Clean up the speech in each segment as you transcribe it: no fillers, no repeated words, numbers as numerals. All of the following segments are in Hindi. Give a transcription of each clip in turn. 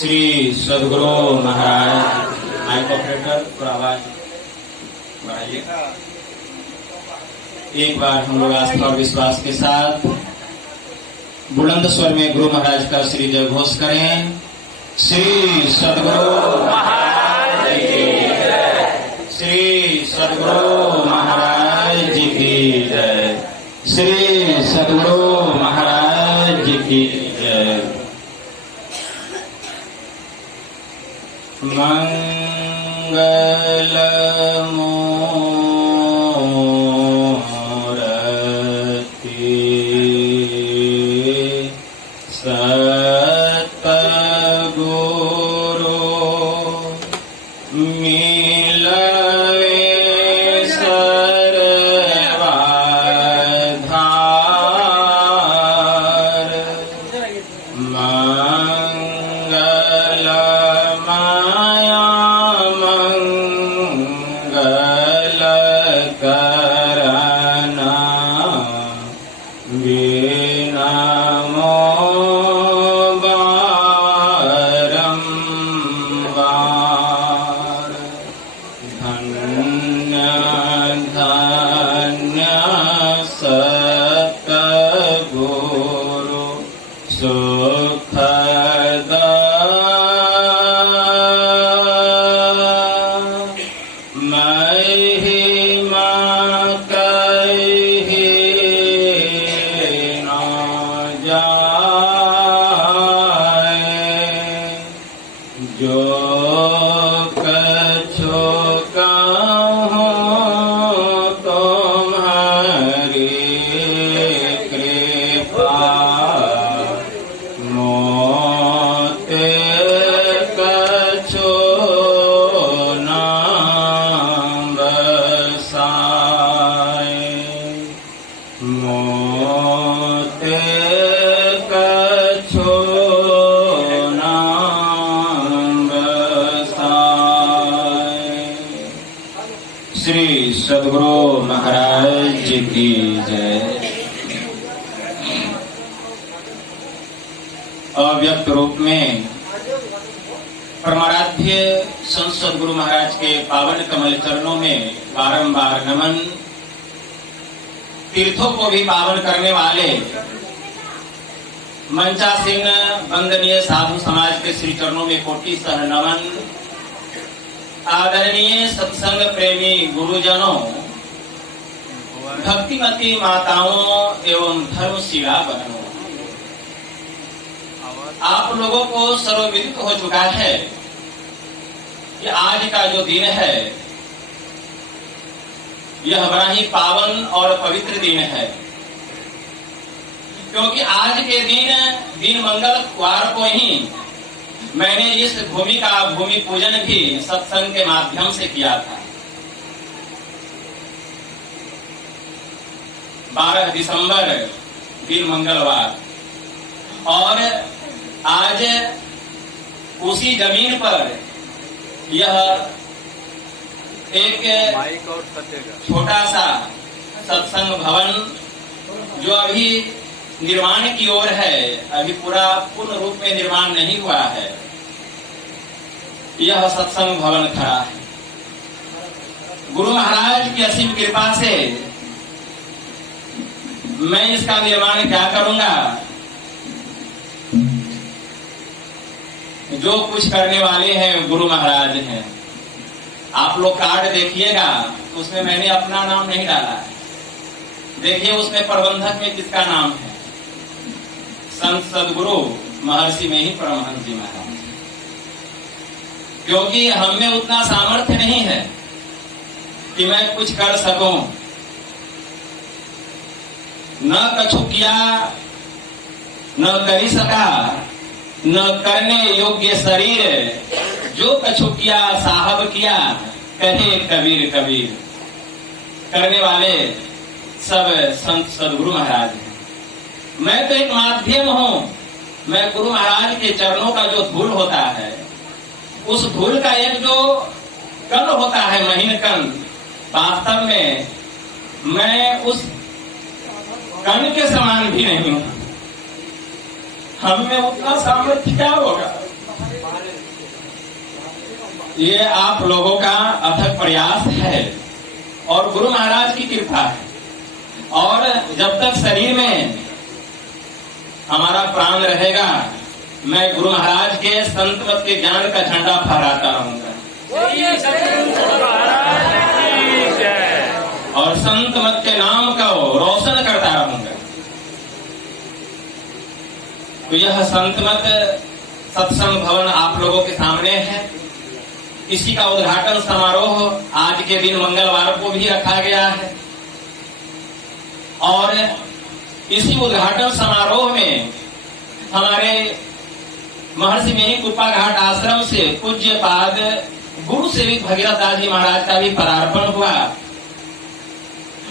श्री सदगुरु महाराज। माइक ऑपरेटर थोड़ा आवाज बढ़ाइए। एक बार हम लोग आस्था और विश्वास के साथ बुलंद स्वर में गुरु महाराज का श्री जय घोष करें। श्री सदगुरु महाराज की जय। श्री सदगुरु महाराज की जय। श्री सदगुरु महाराज की जय। मंगल श्री सदगुरु महाराज जी की जय। अव्यक्त रूप में परमाराध्य संत सदगुरु महाराज के पावन कमल चरणों में बारंबार नमन। तीर्थों को भी पावन करने वाले मंचासीन वंदनीय साधु समाज के श्री चरणों में कोटि सह नमन। आदरणीय सत्संग प्रेमी गुरुजनों, भक्तिमती माताओं एवं धर्मशिला बहनों, आप लोगों को सर्वविदित हो चुका है कि आज का जो दिन है यह बड़ा ही पावन और पवित्र दिन है, क्योंकि आज के दिन मंगलवार को ही मैंने इस भूमि का भूमि पूजन भी सत्संग के माध्यम से किया था। 12 दिसंबर दिन मंगलवार, और आज उसी जमीन पर यह एक छोटा सा सत्संग भवन जो अभी निर्माण की ओर है, अभी पूरा पूर्ण रूप में निर्माण नहीं हुआ है, यह सत्संग भवन खड़ा है। गुरु महाराज की असीम कृपा से मैं इसका निर्माण क्या करूंगा, जो कुछ करने वाले हैं गुरु महाराज हैं। आप लोग कार्ड देखिएगा तो उसमें मैंने अपना नाम नहीं डाला है। देखिए उसमें प्रबंधक में किसका नाम है, संत सदगुरु महर्षि में ही परमहंस जी महाराज। क्योंकि हम में उतना सामर्थ्य नहीं है कि मैं कुछ कर सकूं। न कछु किया न करी सका, न करने योग्य शरीर, जो कछु किया साहब किया, कहे कबीर कबीर। करने वाले सब संत सदगुरु महाराज हैं। मैं तो एक माध्यम हूं। मैं गुरु महाराज के चरणों का जो धूल होता है, उस धूल का एक जो कण होता है, महीन कण, वास्तव में मैं उस कण के समान भी नहीं हूं। हम में उतना सामर्थ्य क्या होगा ये आप लोगों का अथक प्रयास है और गुरु महाराज की कृपा है। और जब तक शरीर में हमारा प्राण रहेगा, मैं गुरु महाराज के संत मत के ज्ञान का झंडा फहराता रहूंगा और संत मत के नाम का रोशन करता रहूंगा। तो यह संत मत सत्संग भवन आप लोगों के सामने है। इसी का उद्घाटन समारोह आज के दिन मंगलवार को भी रखा गया है और इसी उद्घाटन समारोह में हमारे महर्षि मिनी कुप्पा घाट आश्रम से पूज्य पाद गुरु सेविक भगीरथ दास जी महाराज का भी पदार्पण हुआ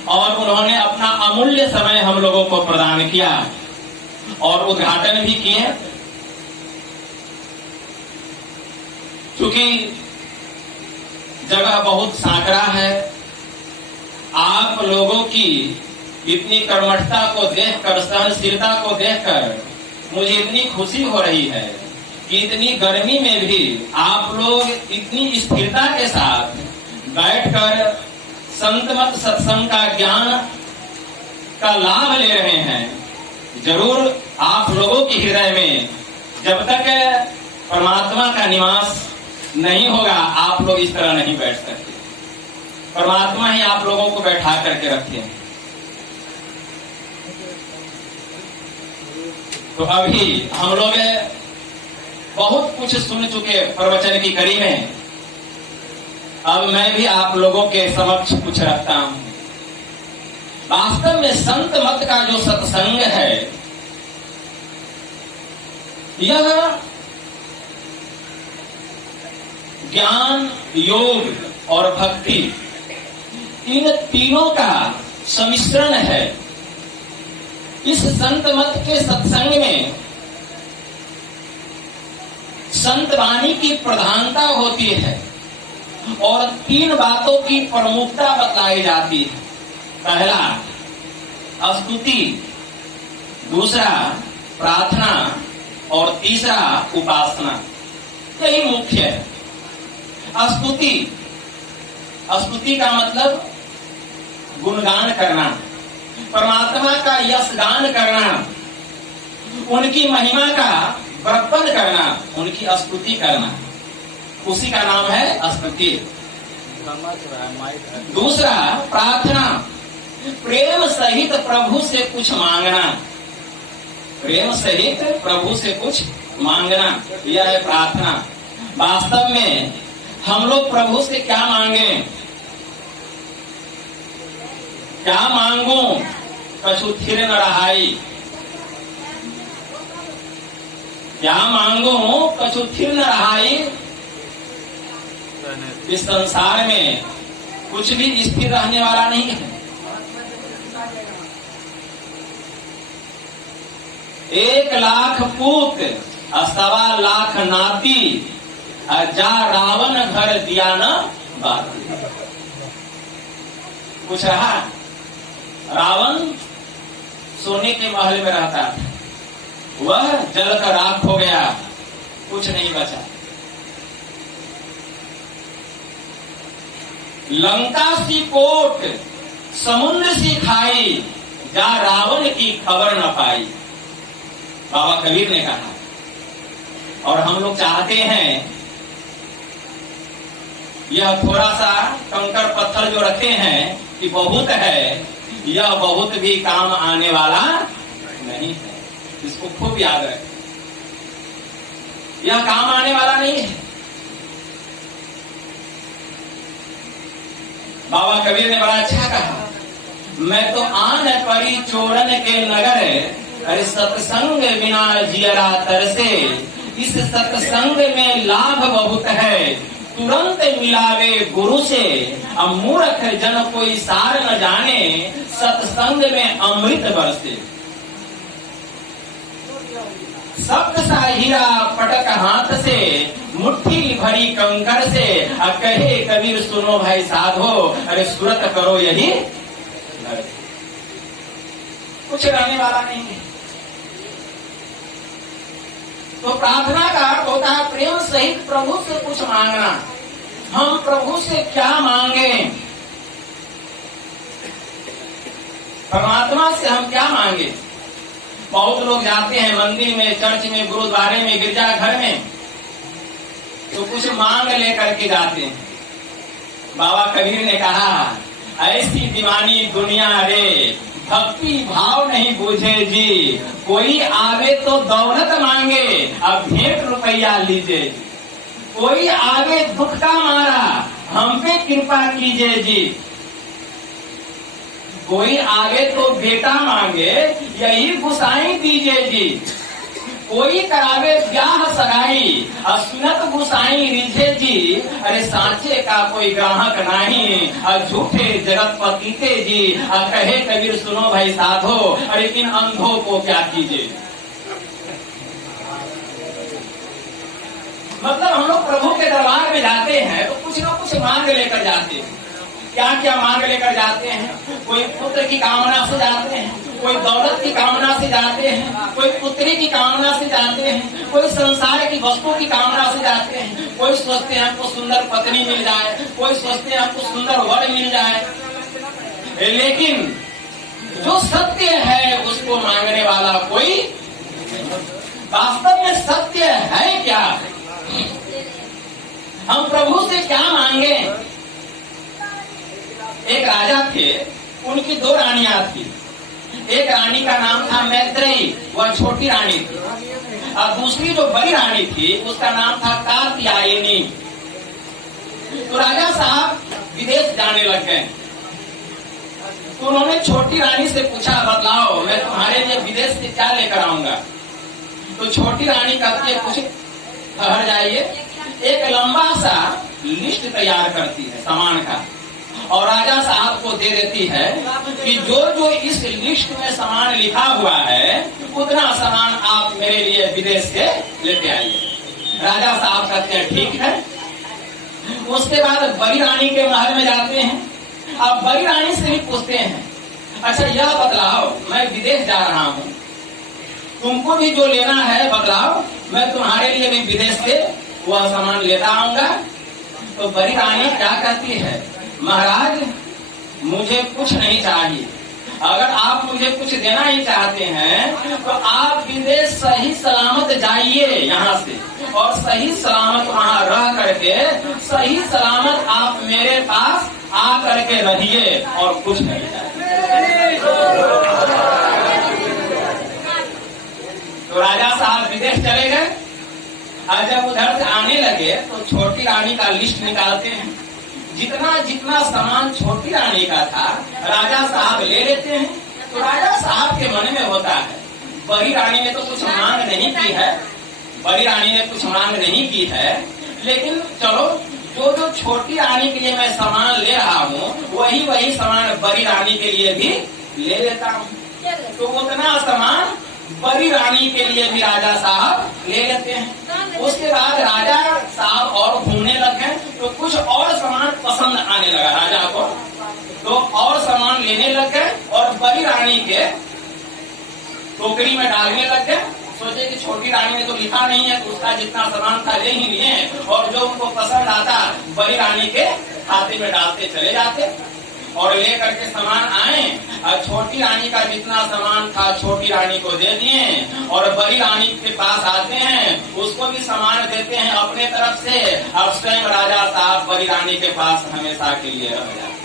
और उन्होंने अपना अमूल्य समय हम लोगों को प्रदान किया और उद्घाटन भी किए। क्योंकि जगह बहुत सांकरा है, आप लोगों की इतनी कर्मठता को देखकर, सहनशीलता को देखकर मुझे इतनी खुशी हो रही है कि इतनी गर्मी में भी आप लोग इतनी स्थिरता के साथ बैठकर संत मत सत्संग का ज्ञान का लाभ ले रहे हैं। जरूर आप लोगों के हृदय में जब तक परमात्मा का निवास नहीं होगा, आप लोग इस तरह नहीं बैठ सकते। परमात्मा ही आप लोगों को बैठा करके रखे हैं। तो अभी हम लोग बहुत कुछ सुन चुके प्रवचन की कड़ी में। अब मैं भी आप लोगों के समक्ष कुछ रखता हूं। वास्तव में संत मत का जो सत्संग है, यह ज्ञान, योग और भक्ति, इन तीनों का सम्मिश्रण है। इस संत मत के सत्संग में संत वाणी की प्रधानता होती है और तीन बातों की प्रमुखता बतलाई जाती है। पहला स्तुति, दूसरा प्रार्थना और तीसरा उपासना। यही मुख्य है। स्तुति, स्तुति का मतलब गुणगान करना, परमात्मा का यशगान करना, उनकी महिमा का वर्णन करना, उनकी स्तुति करना, उसी का नाम है स्तुति। दूसरा प्रार्थना, प्रेम सहित प्रभु से कुछ मांगना, प्रेम सहित प्रभु से कुछ मांगना, यह है प्रार्थना। वास्तव में हम लोग प्रभु से क्या मांगे? क्या मांगू कछु थिर न रहाई, क्या मांगू कछु थिर न रहाई। इस संसार में कुछ भी स्थिर रहने वाला नहीं है। 1,00,000 पूत 1.25 नाती, जा रावण घर दिया न बाती। कुछ रहा? रावण सोने के महल में रहता था, वह जलकर राख हो गया, कुछ नहीं बचा। लंका सी कोट समुद्र सी खाई, जा रावण की खबर न पाई, बाबा कबीर ने कहा। और हम लोग चाहते हैं यह थोड़ा सा कंकड़ पत्थर जो रखे हैं कि बहुत है, यह बहुत भी काम आने वाला नहीं है। इसको खूब याद रखें, यह काम आने वाला नहीं है। बाबा कबीर ने बड़ा अच्छा कहा, मैं तो आन परी चोरन के नगर, अरे सत्संग बिना जियरा तरसे। इस सत्संग में लाभ बहुत है, तुरंत मिलावे गुरु से। अब मूर्ख जन कोई सार न जाने, सत्संग में अमृत बरसे। सप्त सा हीरा पटक हाथ से, मुट्ठी भरी कंकर से। अब कहे कबीर सुनो भाई साधो, अरे सुरत करो यही, कुछ रहने वाला नहीं है। तो प्रार्थना का अर्थ होता है प्रेम सहित प्रभु से कुछ मांगना। हम प्रभु से क्या मांगे, परमात्मा से हम क्या मांगे। बहुत लोग जाते हैं मंदिर में, चर्च में, गुरुद्वारे में, गिरजाघर में, तो कुछ मांग लेकर के जाते हैं। बाबा कबीर ने कहा, ऐसी दीवानी दुनिया रे, भक्ति भाव नहीं बूझे जी, कोई आवे तो दौलत मांगे, अब भेंट रुपया लीजिए जी। कोई आवे दुख का मारा, हम पे कृपा कीजिए जी। कोई आगे तो बेटा मांगे, यही गुसाई दीजिए जी। कोई करावे ब्याह सगाई, असुनत गुसाई रिझे जी। अरे सांचे का कोई ग्राहक नहीं, झूठे जगत पतीते जी। कहे कबीर सुनो भाई साधो, अरे इन अंधों को क्या कीजिए। मतलब हम लोग प्रभु के दरबार में जाते हैं तो कुछ ना कुछ मांग लेकर जाते हैं। क्या क्या मांग लेकर जाते हैं। कोई पुत्र की कामना से जाते हैं, कोई दौलत की कामना से जाते हैं, कोई पुत्री की कामना से जाते हैं, कोई संसार की वस्तु की कामना से जाते हैं। कोई सोचते हैं हमको सुंदर पत्नी मिल जाए, कोई सोचते हैं हमको सुंदर वर मिल जाए। लेकिन जो सत्य है उसको मांगने वाला कोई, वास्तव में सत्य है क्या। हम प्रभु से क्या मांगे। एक राजा थे, उनकी 2 रानियां थी। एक रानी का नाम था मैत्रेयी, वह छोटी रानी थी, और दूसरी जो बड़ी रानी थी उसका नाम था कात्यायनी। तो राजा साहब विदेश जाने लग गए, तो उन्होंने छोटी रानी से पूछा, बतलाओ मैं तुम्हारे लिए विदेश से क्या लेकर आऊंगा। तो छोटी रानी कहती है, कुछ ठहर जाइए। एक लंबा सा लिस्ट तैयार करती है सामान का, और राजा साहब को दे देती है कि जो जो इस लिस्ट में सामान लिखा हुआ है उतना सामान आप मेरे लिए विदेश से लेते आइए। राजा साहब कहते हैं ठीक है। उसके बाद बड़ी रानी के महल में जाते हैं। अब बड़ी रानी से भी पूछते हैं, अच्छा यह बतलाओ, मैं विदेश जा रहा हूँ, तुमको भी जो लेना है बतलाओ, मैं तुम्हारे लिए भी विदेश से वह सामान लेता आऊंगा। तो बड़ी रानी क्या कहती है, महाराज मुझे कुछ नहीं चाहिए, अगर आप मुझे कुछ देना ही चाहते हैं तो आप विदेश सही सलामत जाइए यहाँ से, और सही सलामत वहाँ रह करके सही सलामत आप मेरे पास आ करके रहिए, और कुछ नहीं चाहिए। तो राजा साहब विदेश चले गए, और जब उधर से आने लगे तो छोटी रानी का लिस्ट निकालते हैं। जितना जितना सामान छोटी रानी का था राजा साहब ले लेते हैं। तो राजा साहब के मन में होता है, बड़ी रानी ने तो कुछ मांग नहीं की है, बड़ी रानी ने कुछ मांग नहीं की है, लेकिन चलो जो जो छोटी रानी के लिए मैं सामान ले रहा हूँ वही वही सामान बड़ी रानी के लिए भी ले लेता हूँ। तो उतना सामान बड़ी रानी के लिए भी राजा साहब ले लेते हैं। उसके बाद राजा साहब और घूमने लगे तो कुछ और सामान पसंद आने लगा राजा को, तो और सामान लेने लग गए और बड़ी रानी के टोकरी में डालने लग गए। सोचे कि छोटी रानी ने तो लिखा नहीं है तो उसका जितना सामान था ले ही लिए, और जो उनको पसंद आता बड़ी रानी के खाते में डालते चले जाते, और ले करके सामान आए और छोटी रानी का जितना सामान था छोटी रानी को दे दिए, और बड़ी रानी के पास आते हैं उसको भी सामान देते हैं अपने तरफ से, और स्वयं राजा साहब बड़ी रानी के पास हमेशा के लिए रह जाते।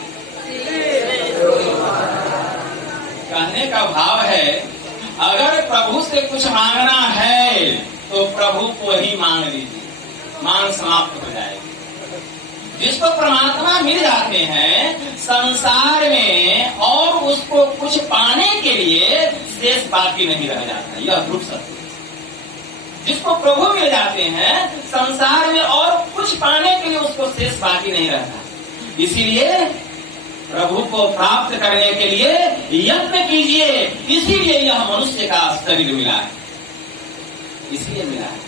कहने का भाव है, अगर प्रभु से कुछ मांगना है तो प्रभु को ही मांग लीजिए, मांग समाप्त हो जाएगी। जिसको परमात्मा मिल जाते हैं संसार में, और उसको कुछ पाने के लिए शेष बाकी नहीं रह जाता, यह ध्रुव सत्य। जिसको प्रभु मिल जाते हैं संसार में और कुछ पाने के लिए उसको शेष बाकी नहीं रहता। इसीलिए प्रभु को प्राप्त करने के लिए यत्न कीजिए, इसीलिए यह मनुष्य का शरीर मिला है, इसलिए मिला है।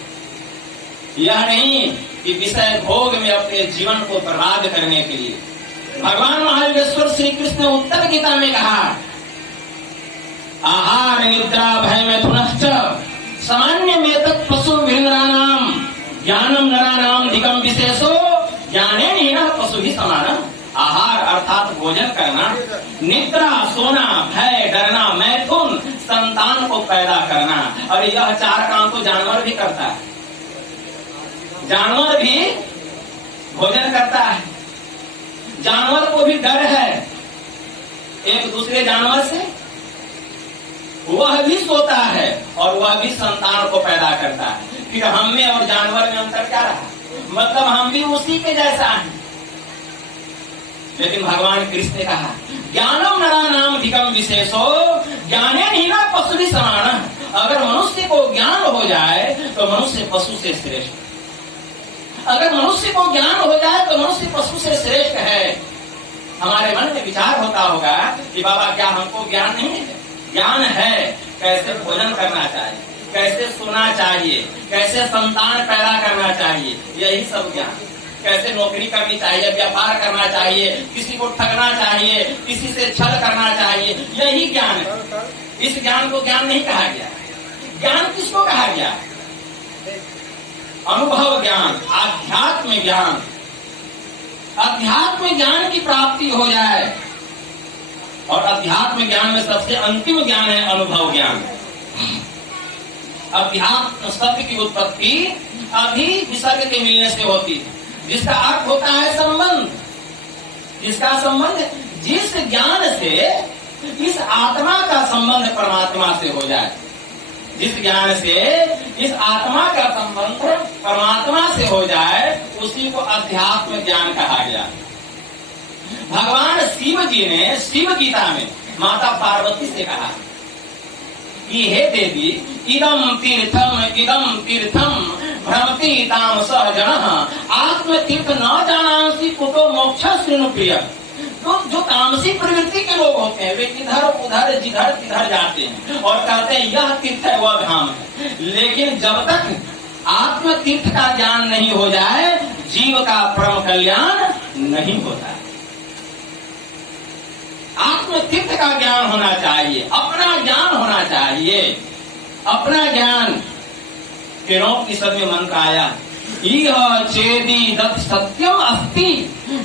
यह नहीं कि विषय भोग में अपने जीवन को बर्बाद करने के लिए। भगवान महावीरेश्वर श्री कृष्ण ने उत्तर गीता में कहा, आहार निद्रा भय मैथुनश्च सामान्य में तत् पशु भिन्नानाम ज्ञानम नरानाम धिकम विशेषो ज्ञाने नीना पशु ही समाना। आहार अर्थात भोजन करना, निद्रा सोना, भय डरना, मैथुन संतान को पैदा करना। और यह 4 काम तो जानवर भी करता है। जानवर भी भोजन करता है, जानवर को भी डर है एक दूसरे जानवर से, वह भी सोता है और वह भी संतान को पैदा करता है। फिर हम में और जानवर में अंतर क्या रहा? मतलब हम भी उसी के जैसा हैं। लेकिन भगवान कृष्ण ने कहा ज्ञानम नरानाम अधिकम विशेषो ज्ञाने हीना पशु भी समान। अगर मनुष्य को ज्ञान हो जाए तो मनुष्य पशु से श्रेष्ठ। अगर मनुष्य को ज्ञान हो जाए तो मनुष्य पशु से श्रेष्ठ है। हमारे मन में विचार होता होगा कि बाबा क्या हमको ज्ञान नहीं है? ज्ञान है, कैसे भोजन करना चाहिए, कैसे सोना चाहिए, कैसे संतान पैदा करना चाहिए, यही सब ज्ञान। कैसे नौकरी करनी चाहिए, व्यापार करना चाहिए, किसी को ठगना चाहिए, किसी से छल करना चाहिए, यही ज्ञान है। इस ज्ञान को ज्ञान नहीं कहा गया। ज्ञान किसको कहा गया? अनुभव ज्ञान, आध्यात्म ज्ञान। अध्यात्म ज्ञान की प्राप्ति हो जाए, और अध्यात्म ज्ञान में सबसे अंतिम ज्ञान है अनुभव ज्ञान। अध्यात्म शब्द की उत्पत्ति अभी विसर्ग के मिलने से होती है, जिसका अर्थ होता है संबंध। जिसका संबंध, जिस ज्ञान से इस आत्मा का संबंध परमात्मा से हो जाए, जिस ज्ञान से इस आत्मा का संबंध परमात्मा से हो जाए, उसी को अध्यात्म ज्ञान कहा गया। भगवान शिव जी ने शिव गीता में माता पार्वती से कहा कि हे देवी, इदम तीर्थम भ्रमति ताम सह जन आत्म तीर्थ न जानांसी कुतो मोक्ष श्रृणु प्रिय। तो जो तामसी प्रवृत्ति के लोग होते हैं वे इधर उधर जिधर तिधर जाते हैं और कहते हैं यह तीर्थ है वह धाम है। लेकिन जब तक आत्म तीर्थ का ज्ञान नहीं हो जाए, जीव का परम कल्याण नहीं होता। आत्म तीर्थ का ज्ञान होना चाहिए, अपना ज्ञान होना चाहिए। अपना ज्ञान केनोपनिषद में मंत्र आया, इह चेदी दत् सत्यम अस्ति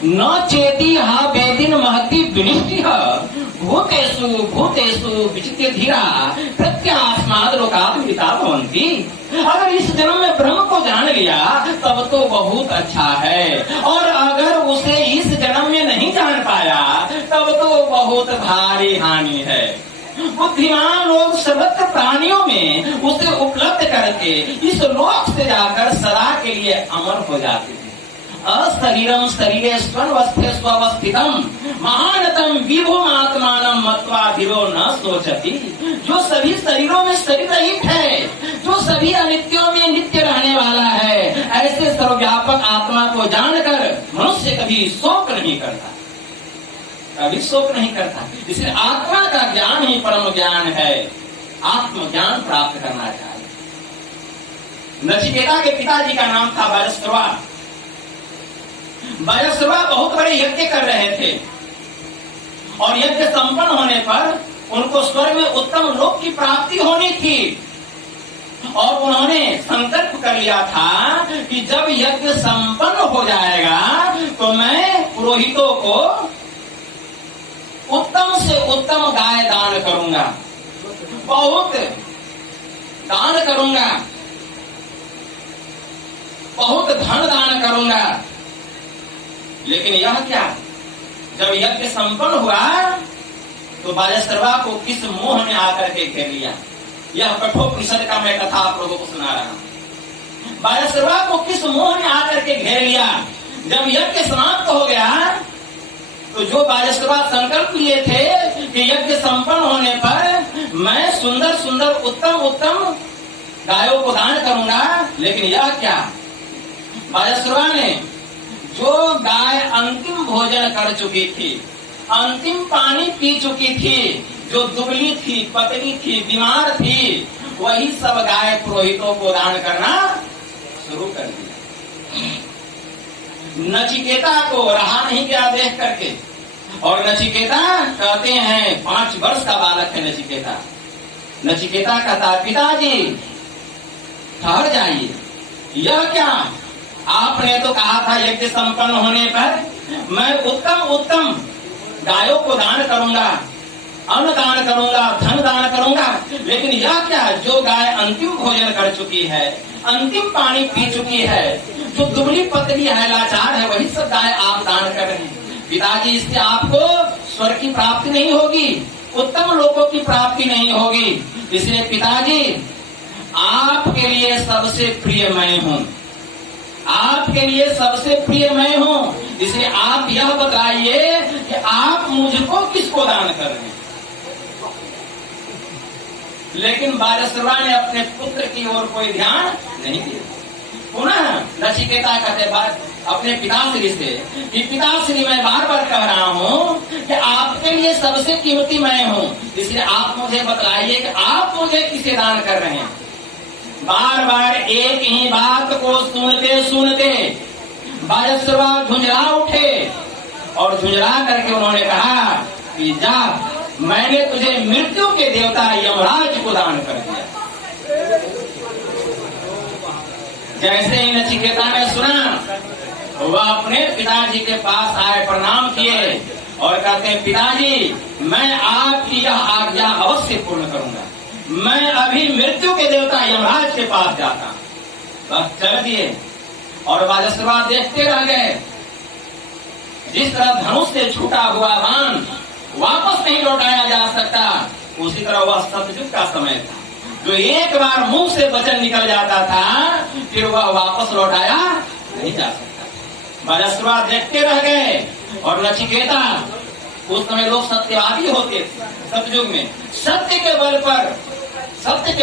न चेदी हा वेदिन महति विनिष्टिह भूतेषु भूतेषु विचित्य धीरा प्रत्यास्माद लोकात् विदिता भवन्ति। अगर इस जन्म में ब्रह्म को जान लिया तब तो बहुत अच्छा है, और अगर उसे इस जन्म में नहीं जान पाया तब तो बहुत भारी हानि है। बुद्धिमान लोग सर्वत्र प्राणियों में उसे उपलब्ध करके इस लोक से जाकर सदा के लिए अमर हो जाते हैं। अशरीरम शरीरे स्वस्थे स्वस्थितम महानतम विभुमात्मानम मत्वा धीरो न सोचती। जो सभी शरीरों में शरीर रहित है, जो सभी अनित्यों में नित्य रहने वाला है, ऐसे सर्वव्यापक आत्मा को जानकर मनुष्य कभी शोक नहीं करता, कभी शोक नहीं करता। इसलिए आत्मा का ज्ञान ही परम ज्ञान है। आत्म ज्ञान प्राप्त करना चाहिए। नचिकेता के पिताजी का नाम था वयस्रवा। वयस्रवा बहुत बड़े यज्ञ कर रहे थे, और यज्ञ संपन्न होने पर उनको स्वर्ग में उत्तम लोक की प्राप्ति होनी थी। और उन्होंने संकल्प कर लिया था कि जब यज्ञ संपन्न हो जाएगा तो मैं पुरोहितों को उत्तम से उत्तम गाय दान करूंगा, बहुत दान करूंगा, बहुत धन दान करूंगा। लेकिन यह क्या, जब यज्ञ संपन्न हुआ तो वयस्रवा को किस मोह ने आकर के घेर लिया। यह कठोपनिषद का मैं कथा आप लोगों को सुना रहा हूं। वयस्रवा को किस मोह ने आकर के घेर लिया। जब यज्ञ समाप्त हो गया तो जो वयस्रवा संकल्प लिए थे कि यज्ञ संपन्न होने पर मैं सुंदर सुंदर उत्तम उत्तम गायों को दान करूंगा, लेकिन यह क्या, वयस्रवा ने जो गाय अंतिम भोजन कर चुकी थी, अंतिम पानी पी चुकी थी, जो दुबली थी, पतली थी, बीमार थी, वही सब गाय पुरोहितों को दान करना शुरू कर दिया। नचिकेता को रहा नहीं गया देख करके, और नचिकेता कहते हैं 5 वर्ष का बालक है नचिकेता। नचिकेता कहता पिताजी ठहर जाइए, यह क्या, आपने तो कहा था यज्ञ संपन्न होने पर मैं उत्तम उत्तम गायों को दान करूंगा, अन्न दान करूंगा, धन दान करूंगा। लेकिन यह क्या, जो गाय अंतिम भोजन कर चुकी है, अंतिम पानी पी चुकी है, जो दुबली पतली है, लाचार है, वही सब गाय आप दान कर रहे हैं। पिताजी, इससे आपको स्वर्ग की प्राप्ति नहीं होगी, उत्तम लोकों की प्राप्ति नहीं होगी। इसलिए पिताजी, आपके लिए सबसे प्रिय मैं हूँ, आपके लिए सबसे प्रिय मैं हूँ। इसलिए आप यह बताइए कि आप मुझको किसको दान कर रहे हैं। लेकिन बालश्रवा ने अपने पुत्र की ओर कोई ध्यान नहीं दिया। पुनः नचिकेता कहते बात अपने पिताश्री से कि पिताश्री, मैं बार बार कह रहा हूँ कि आपके लिए सबसे कीमती मैं हूँ, इसलिए आप मुझे बतलाइए कि आप मुझे किसे दान कर रहे हैं। बार बार एक ही बात को सुनते सुनते बालश्रवा झुंझला उठे और झुंझला करके उन्होंने कहा कि जा, मैंने तुझे मृत्यु के देवता यमराज को दान कर दिया। जैसे ही नचिकेता ने सुना, वह अपने पिताजी के पास आए, प्रणाम किए और कहते हैं, पिताजी, मैं आपकी यह आज्ञा अवश्य पूर्ण करूंगा। मैं अभी मृत्यु के देवता यमराज के पास जाता। बस चल दिए और बालश्रवा देखते रह गए। जिस तरह धनुष से छूटा हुआ बाण वापस नहीं लौटाया जा सकता, उसी तरह वह सतयुग का समय था, जो एक बार मुंह से वचन निकल जाता था, फिर वह वापस लौटाया नहीं जा सकता। बालश्रवा देखते रह गए और नचिकेता, उस समय लोग सत्यवादी होते थे सतयुग में, सत्य के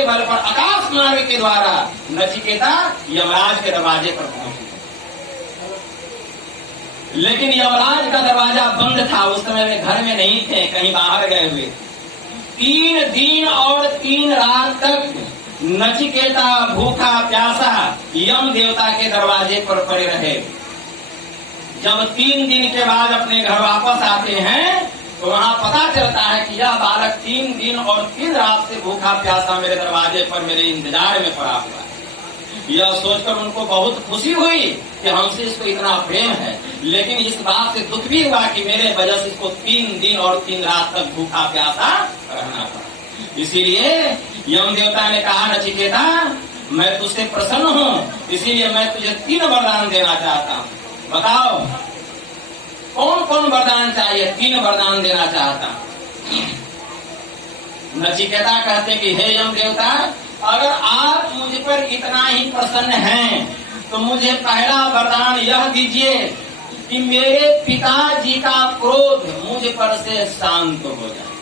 बल पर आकाश मार्ग के द्वारा नचिकेता यमराज के दरवाजे पर पहुंचे। लेकिन यमराज का दरवाजा बंद था, उस समय वे घर में नहीं थे, कहीं बाहर गए हुए। 3 दिन और 3 रात तक नचिकेता भूखा प्यासा यम देवता के दरवाजे पर पड़े रहे। जब 3 दिन के बाद अपने घर वापस आते हैं तो वहाँ पता चलता है कि यह बालक 3 दिन और 3 रात से भूखा प्यासा मेरे दरवाजे पर मेरे इंतजार में पड़ा हुआ है। यह सोचकर उनको बहुत खुशी हुई कि हमसे इसको इतना प्रेम है, लेकिन इस बात से दुख भी हुआ कि मेरे वजह से इसको 3 दिन और 3 रात तक भूखा प्यासा रहना पड़ा। इसीलिए यम देवता ने कहा, नचिकेता, मैं तुझसे प्रसन्न हूँ, इसीलिए मैं तुझे 3 वरदान देना चाहता हूँ। बताओ कौन कौन वरदान चाहिए। 3 वरदान देना चाहता हूँ। नचिकेता कहते कि हे यम देवता, अगर आप मुझ पर इतना ही प्रसन्न हैं तो मुझे पहला वरदान यह दीजिए कि मेरे पिताजी का क्रोध मुझ पर से शांत हो जाए।